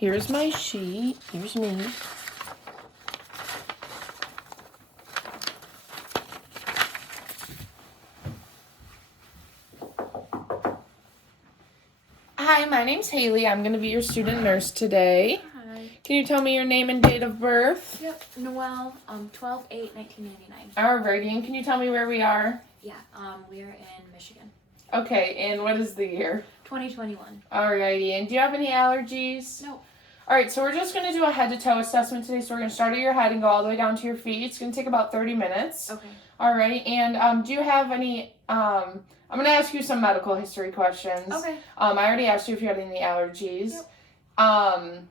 Here's my sheet. Here's me. Hi, my name's Haley. I'm going to be your student nurse today. Hi. Can you tell me your name and date of birth? Yep, Noelle, 12/8/1999. Alrighty, and can you tell me where we are? Yeah, we're in Michigan. Okay, and what is the year? 2021. Alrighty, and do you have any allergies? No. Alright, so we're just going to do a head-to-toe assessment today. So we're going to start at your head and go all the way down to your feet. It's going to take about 30 minutes. Okay. Alright, and do you have any, I'm going to ask you some medical history questions. Okay. I already asked you if you had any allergies. Yep.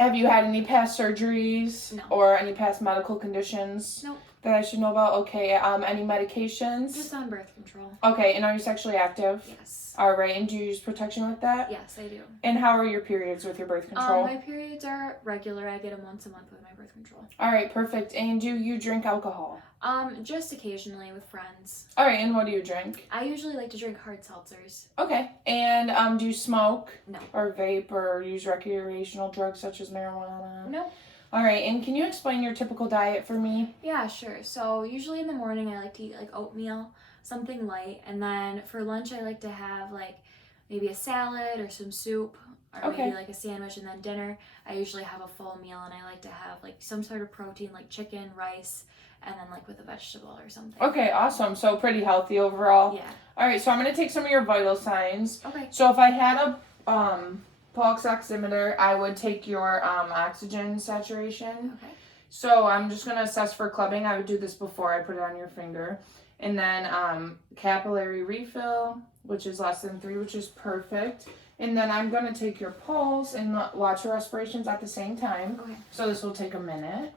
Have you had any past surgeries? No. Or any past medical conditions? Nope. That I should know about? Okay, any medications? Just on birth control. Okay, and are you sexually active? Yes. Alright, and do you use protection with that? Yes, I do. And how are your periods with your birth control? My periods are regular. I get them once a month with my birth control. Alright, perfect. And do you drink alcohol? Just occasionally with friends. Alright, and what do you drink? I usually like to drink hard seltzers. Okay, and do you smoke? No. Or vape or use recreational drugs such as marijuana? No. Alright, and can you explain your typical diet for me? Yeah, sure. So usually in the morning I like to eat like oatmeal, something light, and then for lunch I like to have like maybe a salad or some soup or Okay. maybe like a sandwich, and then dinner I usually have a full meal and I like to have like some sort of protein like chicken, rice, and then like with a vegetable or something. Okay, awesome. So pretty healthy overall. Yeah. Alright, so I'm going to take some of your vital signs. Okay. So if I had a pulse oximeter, I would take your oxygen saturation. Okay. So I'm just going to assess for clubbing. I would do this before I put it on your finger. And then capillary refill, which is less than 3, which is perfect. And then I'm going to take your pulse and watch your respirations at the same time. Okay. So this will take a minute. All right.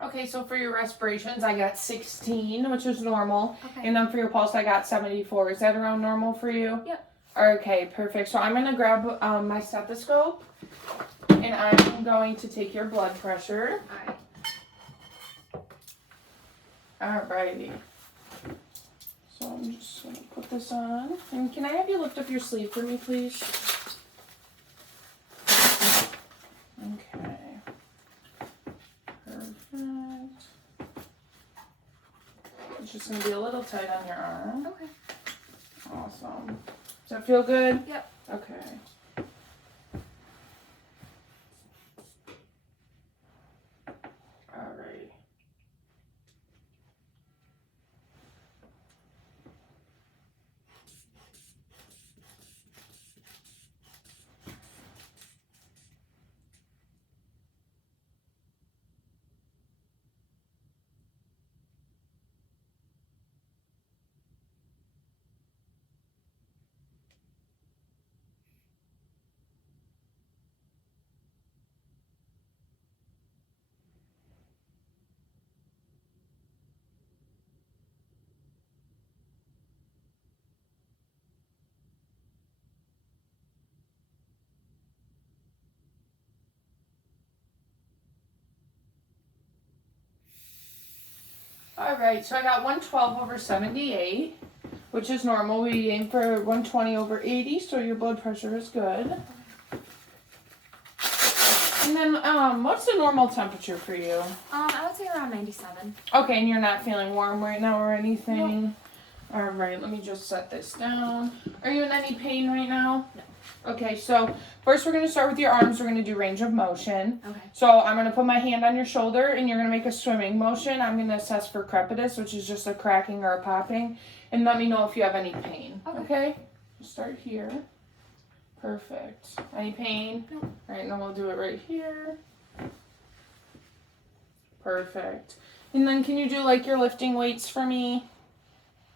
Okay, so for your respirations, I got 16, which is normal. Okay. And then for your pulse, I got 74. Is that around normal for you? Yep. Okay, perfect. So I'm going to grab my stethoscope, and I'm going to take your blood pressure. All right. Alrighty. So I'm just going to put this on. And can I have you lift up your sleeve for me, please? Okay. Perfect. It's just going to be a little tight on your arm. Okay. Awesome. Does that feel good? Yep. Okay. Alright. Alright, so I got 112/78, which is normal. We aim for 120/80, so your blood pressure is good. And then, what's the normal temperature for you? I would say around 97. Okay, and you're not feeling warm right now or anything? All right, let me just set this down. Are you in any pain right now? No. Okay, so first we're going to start with your arms. We're going to do range of motion. Okay. So I'm going to put my hand on your shoulder and you're going to make a swimming motion. I'm going to assess for crepitus, which is just a cracking or a popping. And let me know if you have any pain. Okay? Start here. Perfect. Any pain? No. All right, and then we'll do it right here. Perfect. And then can you do like your lifting weights for me?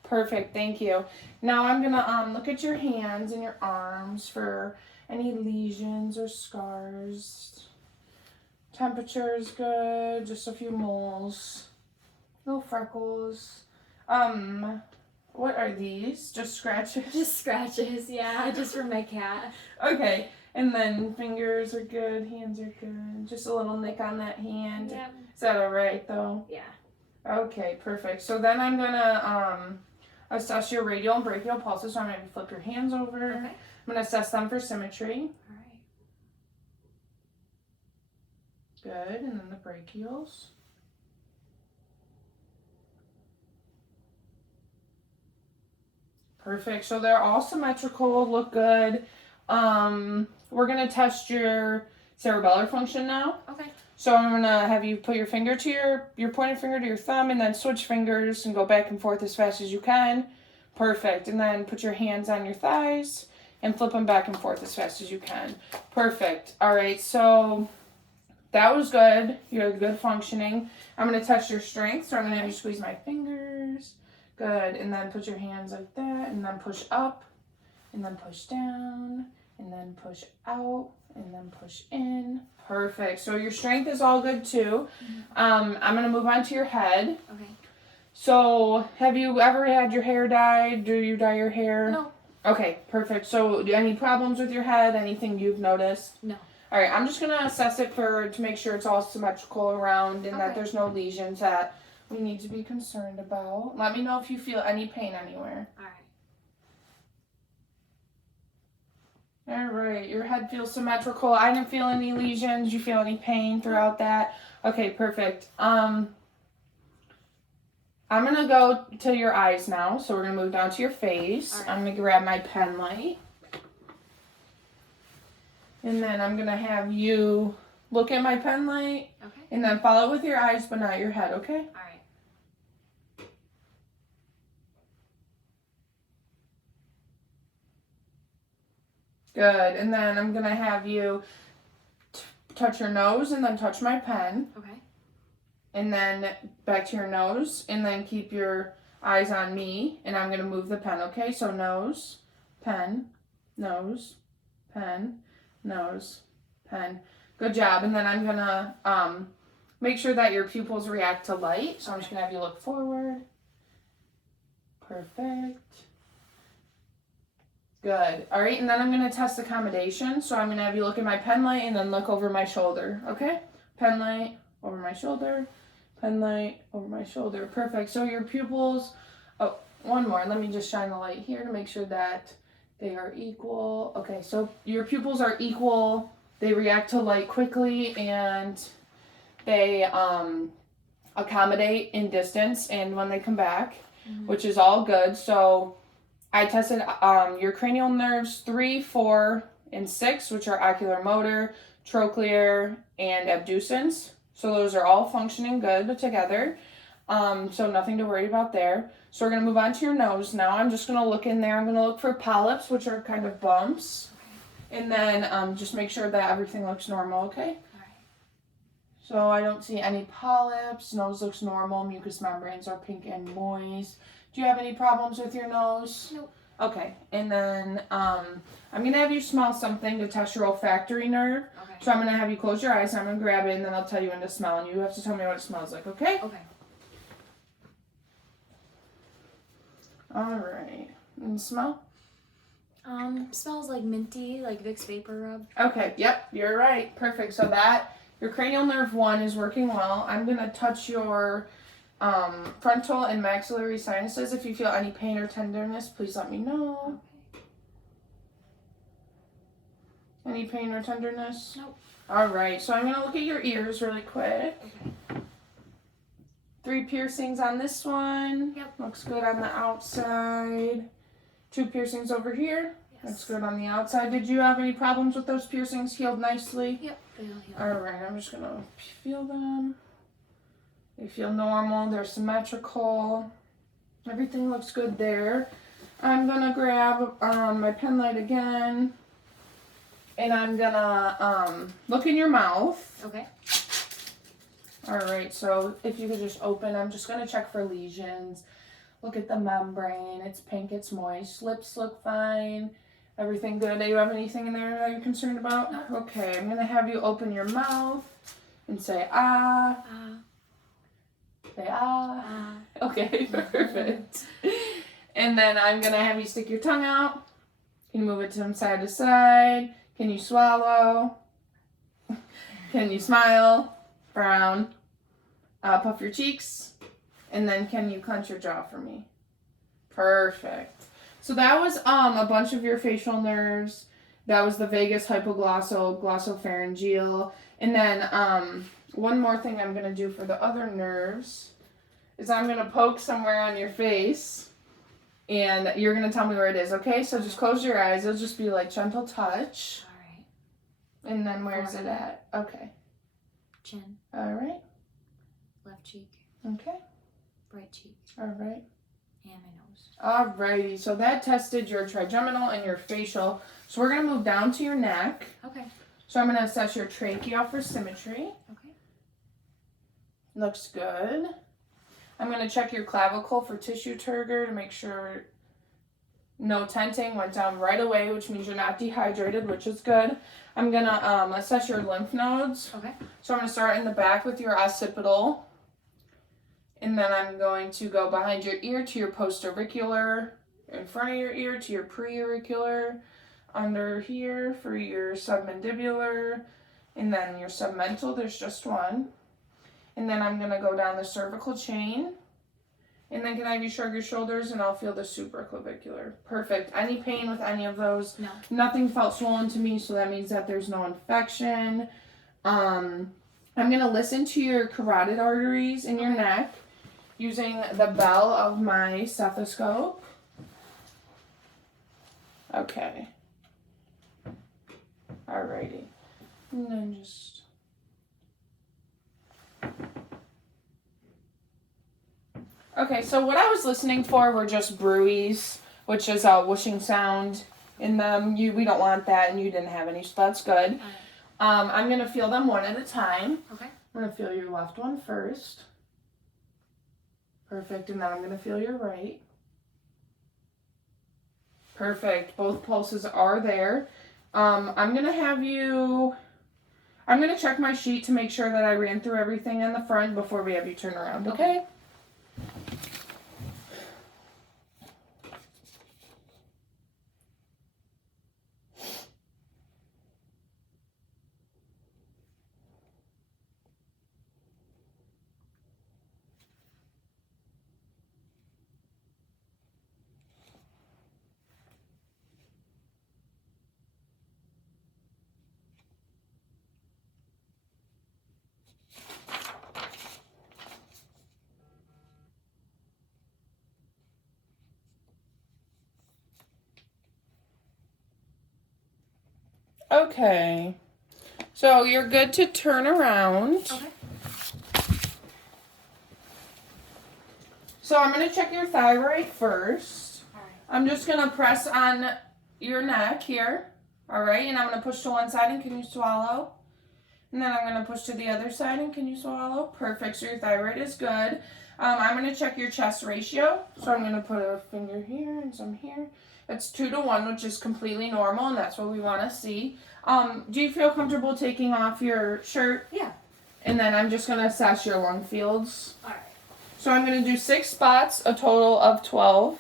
Perfect, thank you. Now I'm gonna look at your hands and your arms for any lesions or scars. Temperature is good, just a few moles. No freckles. What are these? Just scratches? Just scratches, yeah, just from my cat. Okay, and then fingers are good, hands are good. Just a little nick on that hand. Yeah. Is that alright though? Yeah. Okay, perfect. So then I'm gonna assess your radial and brachial pulses. So I'm gonna flip your hands over. Okay. I'm gonna assess them for symmetry. All right. Good, and then the brachials. Perfect. So they're all symmetrical, look good. We're gonna test your cerebellar function now. Okay. So I'm gonna have you put your finger to your pointer finger to your thumb and then switch fingers and go back and forth as fast as you can. Perfect. And then put your hands on your thighs and flip them back and forth as fast as you can. Perfect. All right, so that was good. You had good functioning. I'm gonna test your strength. So I'm gonna have you squeeze my fingers. Good. And then put your hands like that and then push up and then push down and then push out and then push in. Perfect. So your strength is all good too. I'm going to move on to your head. Okay. So have you ever had your hair dyed? Do you dye your hair? No. Okay, perfect. So any problems with your head? Anything you've noticed? No. All right, I'm just going to assess it to make sure it's all symmetrical around and that there's no lesions that we need to be concerned about. Let me know if you feel any pain anywhere. All right. All right, your head feels symmetrical. I didn't feel any lesions. You feel any pain throughout that? Okay, perfect. I'm gonna go to your eyes now. So we're gonna move down to your face. Right. I'm gonna grab my pen light. And then I'm gonna have you look at my pen light. Okay. And then follow it with your eyes, but not your head, okay? All right. Good. And then I'm gonna have you touch your nose and then touch my pen. Okay. And then back to your nose, and then keep your eyes on me, and I'm going to move the pen, okay? So nose, pen, nose, pen, nose, pen. Good job. And then I'm going to make sure that your pupils react to light. So I'm just going to have you look forward. Perfect. Good. All right, and then I'm going to test accommodation. So I'm going to have you look at my pen light and then look over my shoulder, okay? Pen light over my shoulder. Pen light over my shoulder. Perfect. So your pupils, oh, one more. Let me just shine the light here to make sure that they are equal. Okay, so your pupils are equal. They react to light quickly and they accommodate in distance and when they come back, which is all good. So I tested your cranial nerves 3, 4, and 6, which are ocular motor, trochlear, and abducens. So those are all functioning good together. So nothing to worry about there. So we're going to move on to your nose now. I'm just going to look in there. I'm going to look for polyps, which are kind of bumps. And then just make sure that everything looks normal, okay? All right. So I don't see any polyps. Nose looks normal. Mucous membranes are pink and moist. Do you have any problems with your nose? Nope. Okay. And then I'm going to have you smell something to test your olfactory nerve. Okay. So I'm going to have you close your eyes, and I'm going to grab it, and then I'll tell you when to smell, and you have to tell me what it smells like, okay? Okay. All right. And smell? Smells like minty, like Vicks Vapor Rub. Okay, yep, you're right. Perfect. So that, your cranial nerve 1 is working well. I'm going to touch your frontal and maxillary sinuses. If you feel any pain or tenderness, please let me know. Okay. Any pain or tenderness? Nope. All right, so I'm going to look at your ears really quick. Okay. 3 piercings on this one. Yep. Looks good on the outside. 2 piercings over here. Yes. Looks good on the outside. Did you have any problems with those piercings? Healed nicely? Yep, they all healed. Alright, I'm just going to feel them. They feel normal. They're symmetrical. Everything looks good there. I'm going to grab my pen light again. And I'm going to look in your mouth. Okay. Alright, so if you could just open, I'm just going to check for lesions. Look at the membrane. It's pink, it's moist. Lips look fine. Everything good. Do you have anything in there that you're concerned about? No. Okay, I'm going to have you open your mouth and say, ah. Say, ah. Okay, perfect. And then I'm going to have you stick your tongue out. Can you move it from side to side? Can you swallow? Can you smile? Frown. Puff your cheeks. And then can you clench your jaw for me? Perfect. So that was a bunch of your facial nerves. That was the vagus, hypoglossal, glossopharyngeal. And then one more thing I'm going to do for the other nerves is I'm going to poke somewhere on your face. And you're going to tell me where it is, okay? So just close your eyes. It'll just be like gentle touch. All right. And then where's it at? Okay. Chin. All right. Left cheek. Okay. Right cheek. All right. And my nose. Alrighty, so that tested your trigeminal and your facial. So we're going to move down to your neck. Okay. So I'm going to assess your trachea for symmetry. Okay. Looks good. I'm going to check your clavicle for tissue turgor to make sure no tenting, went down right away, which means you're not dehydrated, which is good. I'm going to assess your lymph nodes. Okay. So I'm going to start in the back with your occipital. And then I'm going to go behind your ear to your postauricular, in front of your ear to your preauricular, under here for your submandibular, and then your submental, there's just one. And then I'm going to go down the cervical chain. And then can I have you shrug your shoulders and I'll feel the supraclavicular. Perfect. Any pain with any of those? No. Nothing felt swollen to me, so that means that there's no infection. I'm going to listen to your carotid arteries in your neck using the bell of my stethoscope. Okay. Alrighty. And then just... Okay, so what I was listening for were just bruies, which is a whooshing sound in them. We don't want that, and you didn't have any, so that's good. I'm going to feel them one at a time. Okay. I'm going to feel your left one first. Perfect, and then I'm going to feel your right. Perfect, both pulses are there. I'm going to have you... I'm going to check my sheet to make sure that I ran through everything in the front before we have you turn around, okay? Okay, so you're good to turn around. Okay. So I'm going to check your thyroid first. All right. I'm just going to press on your neck here. All right, and I'm going to push to one side, and can you swallow? And then I'm going to push to the other side, and can you swallow? Perfect, so your thyroid is good. I'm going to check your chest ratio. So I'm going to put a finger here and some here. It's 2 to 1, which is completely normal, and that's what we want to see. Do you feel comfortable taking off your shirt? Yeah. And then I'm just going to assess your lung fields. All right. So I'm going to do 6 spots, a total of 12.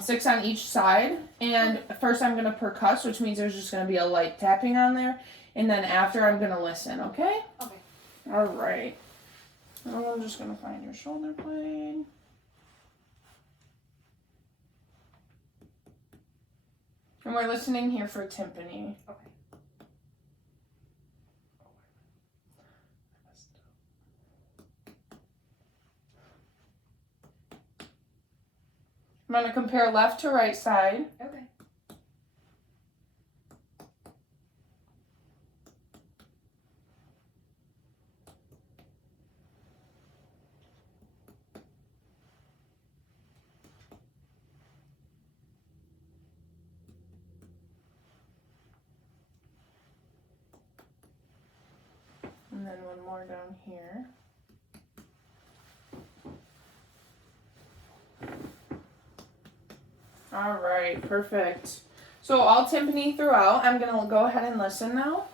6 on each side. And first I'm going to percuss, which means there's just going to be a light tapping on there. And then after I'm going to listen, okay? Okay. All right. I'm just going to find your shoulder blade. And we're listening here for tympani. Okay. I'm going to compare left to right side. Okay. And then one more down here. All right, perfect. So all timpani throughout. I'm going to go ahead and listen now.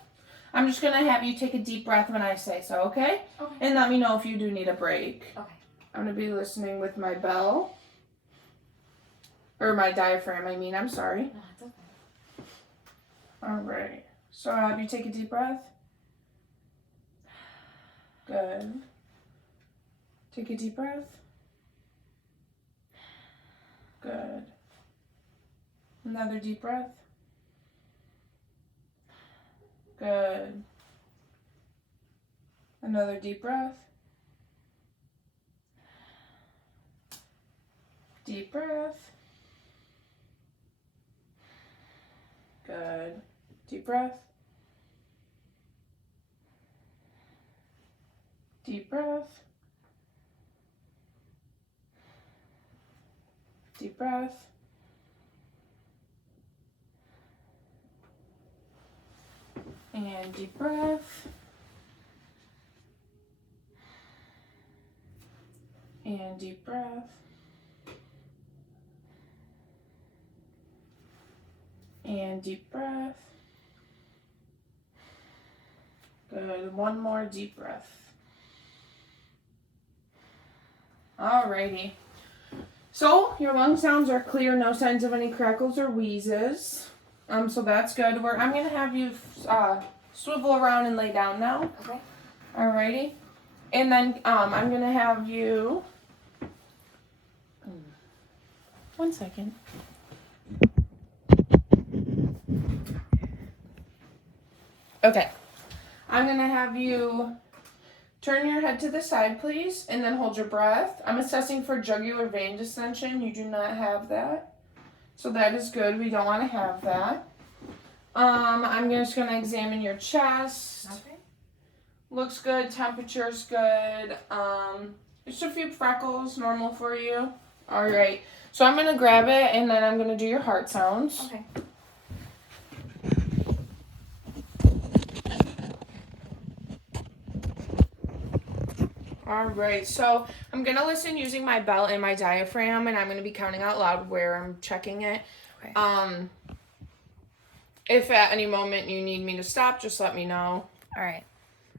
I'm just going to have you take a deep breath when I say so, okay? Okay. And let me know if you do need a break. Okay. I'm going to be listening with my bell. Or my diaphragm, I mean, I'm sorry. No, it's okay. All right. So I'll have you take a deep breath. Good. Take a deep breath. Good. Another deep breath. Good. Another deep breath. Deep breath. Good. Deep breath. Deep breath. Deep breath. And deep breath. And deep breath. And deep breath. Good. One more deep breath. Alrighty. So your lung sounds are clear, no signs of any crackles or wheezes. So that's good. I'm gonna have you swivel around and lay down now. Okay. Alrighty. And then I'm gonna have you. One second. Okay. I'm gonna have you turn your head to the side, please, and then hold your breath. I'm assessing for jugular vein distension. You do not have that. So that is good. We don't want to have that. I'm just going to examine your chest. Okay. Looks good. Temperature's good. Just a few freckles, normal for you. All right. So I'm going to grab it, and then I'm going to do your heart sounds. Okay. All right, so I'm going to listen using my belt and my diaphragm, and I'm going to be counting out loud where I'm checking it. Okay. If at any moment you need me to stop, just let me know. All right.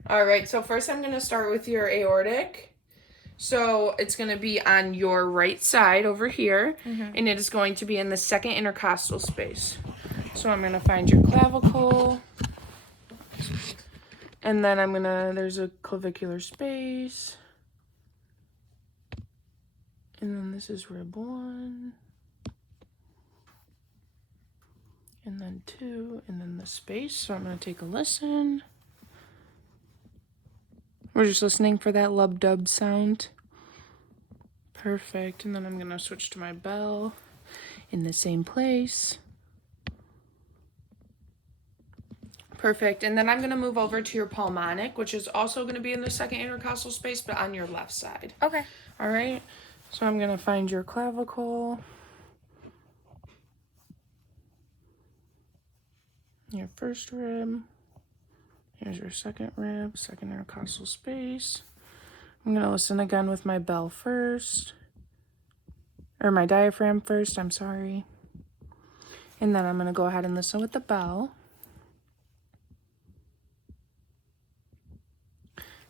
All right, so first I'm going to start with your aortic. So it's going to be on your right side over here, and it is going to be in the second intercostal space. So I'm going to find your clavicle. And then there's a clavicular space. And then this is rib 1. And then 2, and then the space. So I'm going to take a listen. We're just listening for that lub-dub sound. Perfect. And then I'm going to switch to my bell in the same place. Perfect. And then I'm going to move over to your pulmonic, which is also going to be in the second intercostal space, but on your left side. Okay. All right. So I'm going to find your clavicle. Your first rib. Here's your second rib, second intercostal space. I'm going to listen again with my bell first. Or my diaphragm first, I'm sorry. And then I'm going to go ahead and listen with the bell.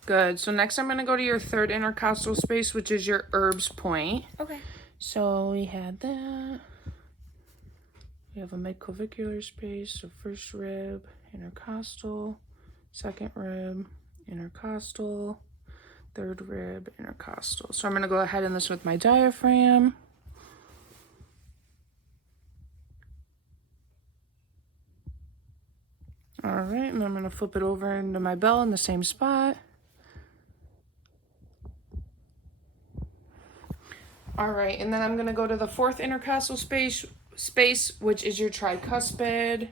Good. So next I'm going to go to your third intercostal space, which is your Erb's point. Okay. So we had that. We have a midclavicular space, so first rib, intercostal, second rib, intercostal, third rib, intercostal. So I'm going to go ahead and listen with my diaphragm. All right, and I'm going to flip it over into my bell in the same spot. All right, and then I'm gonna go to the fourth intercostal space, which is your tricuspid.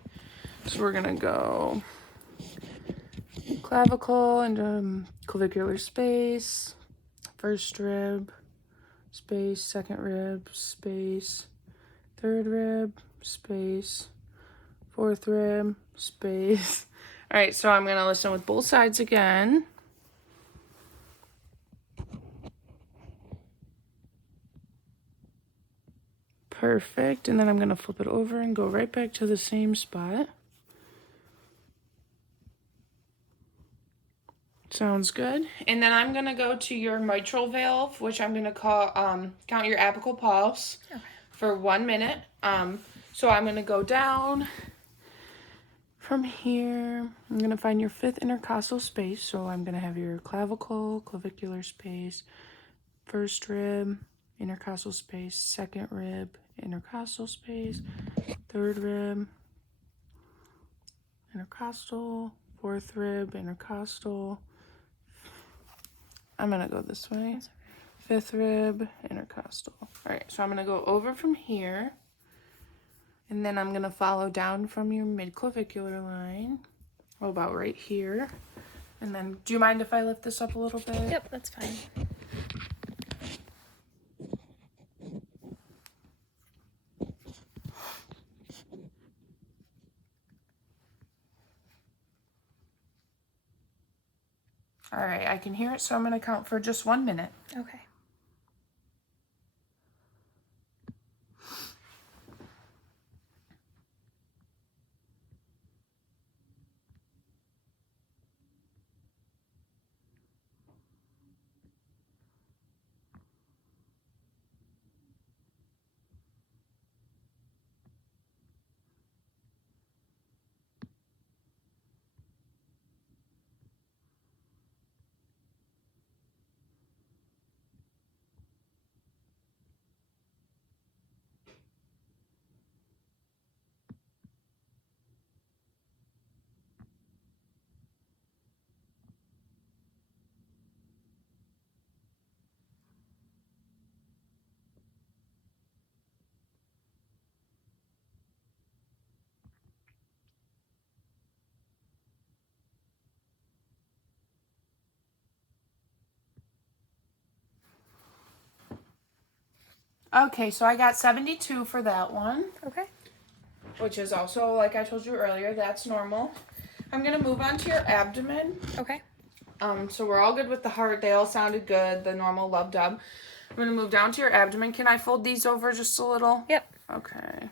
So we're gonna go clavicle and clavicular space, first rib space, second rib space, third rib space, fourth rib space. All right, so I'm gonna listen with both sides again. Perfect, and then I'm gonna flip it over and go right back to the same spot. Sounds good. And then I'm gonna go to your mitral valve, which I'm gonna call count your apical pulse for 1 minute. So I'm gonna go down from here. I'm gonna find your fifth intercostal space. So I'm gonna have your clavicle, clavicular space, first rib, intercostal space, second rib, intercostal space, third rib, intercostal, fourth rib, intercostal. I'm gonna go this way. Fifth rib, intercostal. All right, so I'm gonna go over from here, and then I'm gonna follow down from your midclavicular line, about right here. And then, do you mind if I lift this up a little bit? Yep, that's fine. All right, I can hear it, so I'm gonna count for just 1 minute. Okay. Okay, so I got 72 for that one, Okay. which is also, like I told you earlier, that's normal. I'm gonna move on to your abdomen. Okay. So we're all good with the heart. They all sounded good, the normal lub dub. I'm gonna move down to your abdomen. Can I fold these over just a little? Yep. Okay.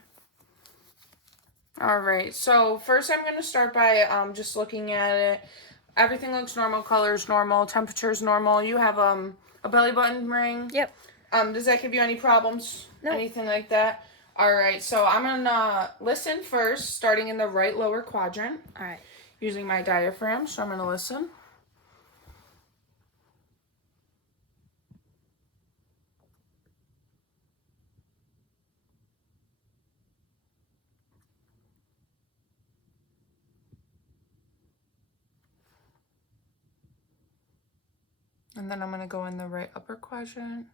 All right, so first I'm gonna start by just looking at it. Everything looks normal, color's normal, temperature's normal. You have a belly button ring. Yep. Does that give you any problems? No. Anything like that? All right, so I'm gonna listen first, starting in the right lower quadrant. All right. Using my diaphragm, so I'm gonna listen. And then I'm gonna go in the right upper quadrant.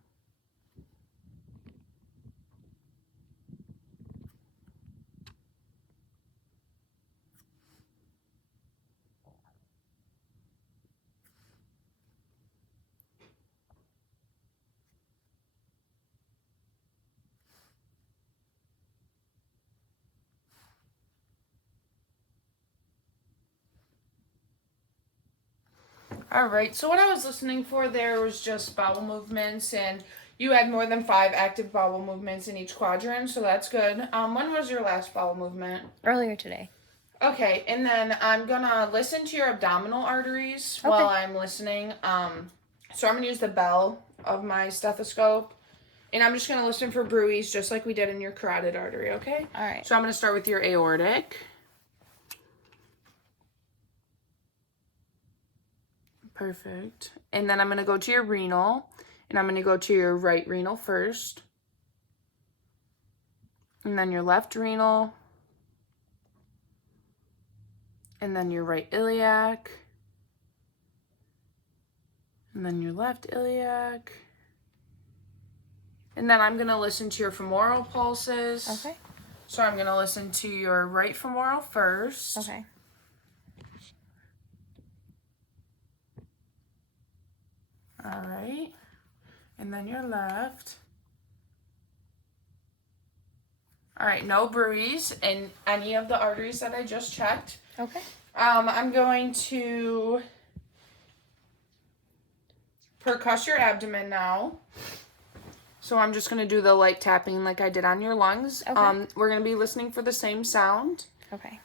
All right, so what I was listening for there was just bowel movements, and you had more than 5 active bowel movements in each quadrant, so that's good. When was your last bowel movement? Earlier today. Okay, and then I'm gonna listen to your abdominal arteries while I'm listening. So I'm gonna use the bell of my stethoscope, and I'm just gonna listen for bruits, just like we did in your carotid artery, okay? All right. So I'm gonna start with your aortic. Perfect. And then I'm going to go to your renal, and I'm going to go to your right renal first, and then your left renal, and then your right iliac, and then your left iliac, And then I'm going to listen to your femoral pulses. Okay. So I'm going to listen to your right femoral first. Okay. All right. And then your left. All right, no bruise in any of the arteries that I just checked. Okay. I'm going to percuss your abdomen now. So I'm just going to do the light tapping like I did on your lungs. Okay. We're going to be listening for the same sound. Okay.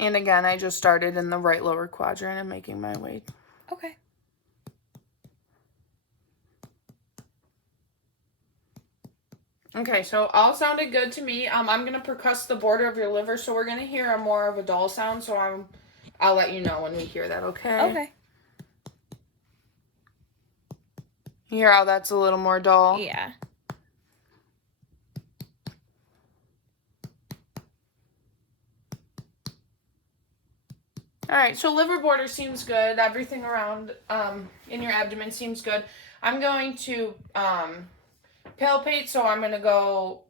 And again, I just started in the right lower quadrant and making my way. Okay. Okay, so all sounded good to me. I'm gonna percuss the border of your liver, so we're gonna hear a more of a dull sound. So I'll let you know when we hear that. Okay. Okay. You hear how that's a little more dull? Yeah. All right, so liver border seems good. Everything around in your abdomen seems good. I'm going to palpate, so I'm gonna go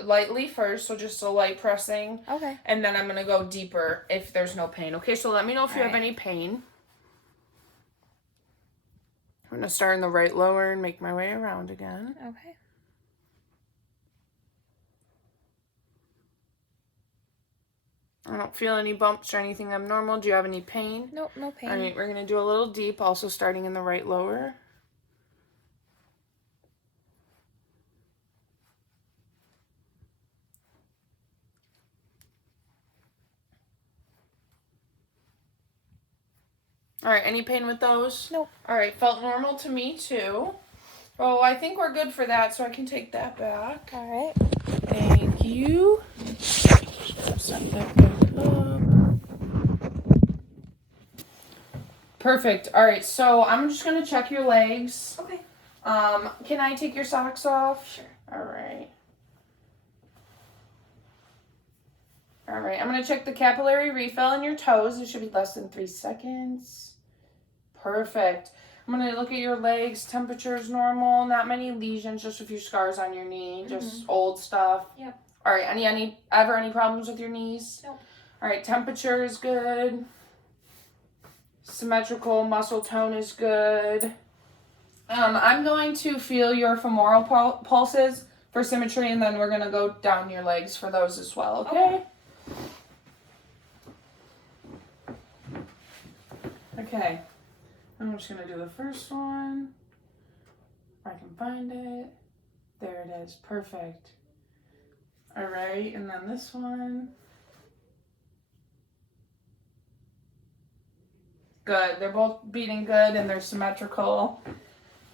lightly first, so just a light pressing. Okay. And then I'm gonna go deeper if there's no pain. Okay, so let me know if you have Alright. any pain. I'm gonna start in the right lower and make my way around again. Okay. I don't feel any bumps or anything abnormal. Do you have any pain? Nope, no pain. All right, we're going to do a little deep, also starting in the right lower. All right, any pain with those? Nope. All right, felt normal to me too. Oh, I think we're good for that, so I can take that back. All right. Thank you. Set that back up. Perfect. All right, so I'm just going to check your legs. Okay. Can I take your socks off? Sure. All right. All right, I'm going to check the capillary refill in your toes. It should be less than 3 seconds. Perfect. I'm going to look at your legs. Temperature is normal. Not many lesions, just a few scars on your knee. Just old stuff. Yep. All right, any problems with your knees? Nope. All right, temperature is good. Symmetrical muscle tone is good. I'm going to feel your femoral pulses for symmetry, and then we're going to go down your legs for those as well, okay? Okay. I'm just going to do the first one. If I can find it. There it is. Perfect. All right, and then this one. Good. They're both beating good and they're symmetrical.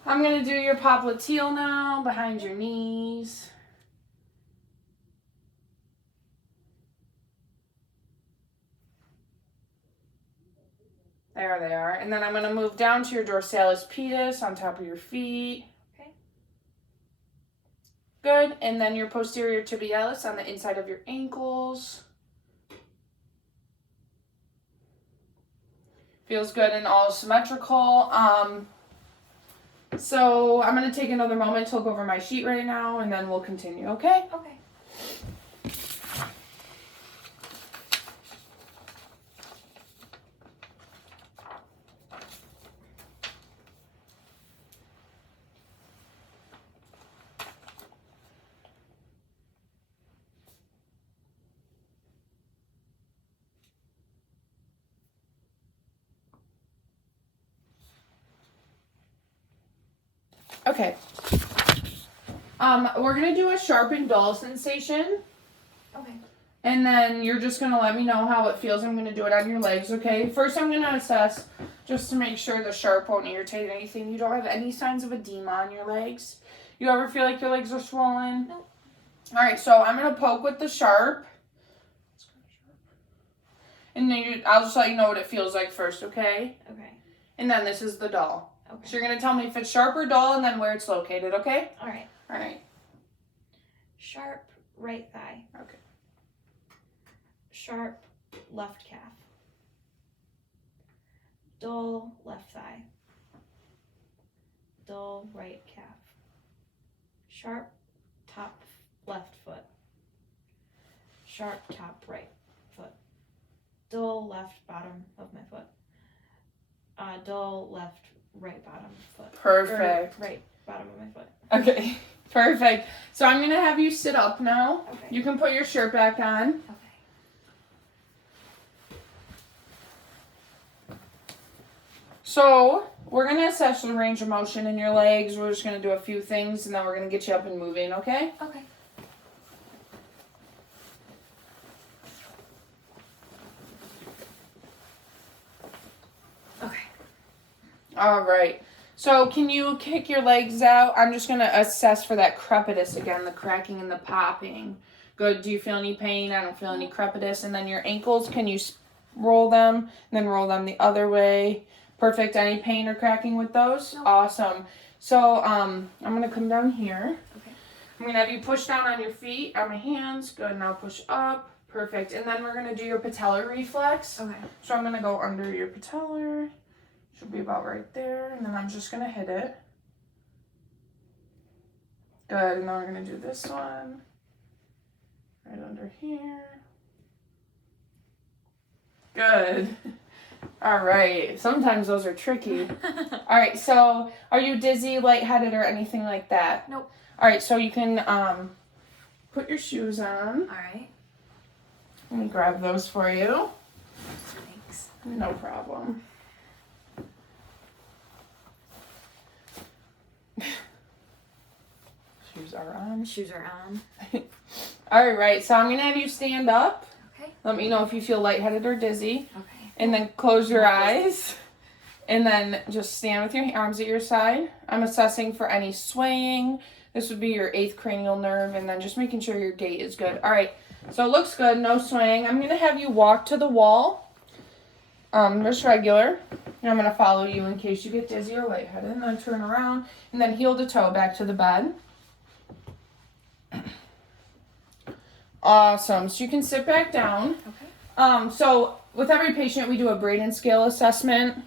I'm going to do your popliteal now, behind your knees. There they are. And then I'm going to move down to your dorsalis pedis on top of your feet. Okay. Good. And then your posterior tibialis on the inside of your ankles. Feels good and all symmetrical. So I'm going to take another moment to look over my sheet right now, and then we'll continue, okay? Okay. Okay. We're going to do a sharp and dull sensation. Okay. And then you're just going to let me know how it feels. I'm going to do it on your legs, okay? First, I'm going to assess just to make sure the sharp won't irritate anything. You don't have any signs of edema on your legs. You ever feel like your legs are swollen? Nope. All right, so I'm going to poke with the sharp. And then I'll just let you know what it feels like first, okay? Okay. And then this is the dull. Okay. So you're going to tell me if it's sharp or dull and then where it's located, okay? All right. All right. Sharp right thigh. Okay. Sharp left calf. Dull left thigh. Dull right calf. Sharp top left foot. Sharp top right foot. Dull left bottom of my foot. Dull left right bottom foot. Perfect. Or right bottom of my foot. Okay. Perfect. So I'm going to have you sit up now. Okay. You can put your shirt back on. Okay. So we're going to assess the range of motion in your legs. We're just going to do a few things, and then we're going to get you up and moving, okay? Okay. Okay. All right. So can you kick your legs out? I'm just going to assess for that crepitus again, the cracking and the popping. Good. Do you feel any pain? I don't feel any crepitus. And then your ankles, can you roll them and then roll them the other way? Perfect. Any pain or cracking with those? No. Awesome. So I'm going to come down here. Okay. I'm going to have you push down on your feet, on my hands. Good. Now push up. Perfect. And then we're going to do your patellar reflex. Okay. So I'm going to go under your patellar. Should be about right there. And then I'm just going to hit it. Good. And now we're going to do this one. Right under here. Good. All right. Sometimes those are tricky. All right. So are you dizzy, lightheaded, or anything like that? Nope. All right. So you can put your shoes on. All right. Let me grab those for you. Thanks. No problem. Shoes are on. Shoes are on. All right, so I'm going to have you stand up. Okay. Let me know if you feel lightheaded or dizzy. Okay. And then close your eyes. And then just stand with your arms at your side. I'm assessing for any swaying. This would be your 8th cranial nerve. And then just making sure your gait is good. All right, so it looks good. No swaying. I'm going to have you walk to the wall. Just regular. And I'm going to follow you in case you get dizzy or lightheaded. And then turn around. And then heel to toe back to the bed. Awesome. So you can sit back down. Okay. So with every patient, we do a Braden scale assessment.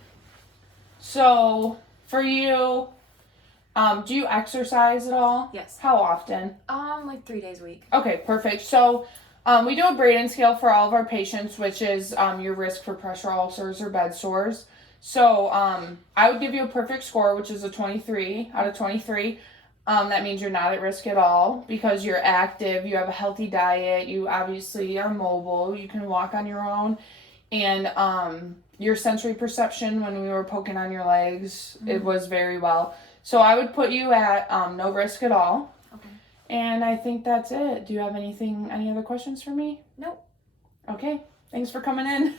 So for you, do you exercise at all? Yes. How often? Like 3 days a week. Okay, perfect. So we do a Braden scale for all of our patients, which is your risk for pressure ulcers or bed sores. So I would give you a perfect score, which is a 23 out of 23. That means you're not at risk at all because you're active, you have a healthy diet, you obviously are mobile, you can walk on your own, and your sensory perception when we were poking on your legs, it was very well. So I would put you at no risk at all. Okay. And I think that's it. Do you have any other questions for me? Nope. Okay. Thanks for coming in.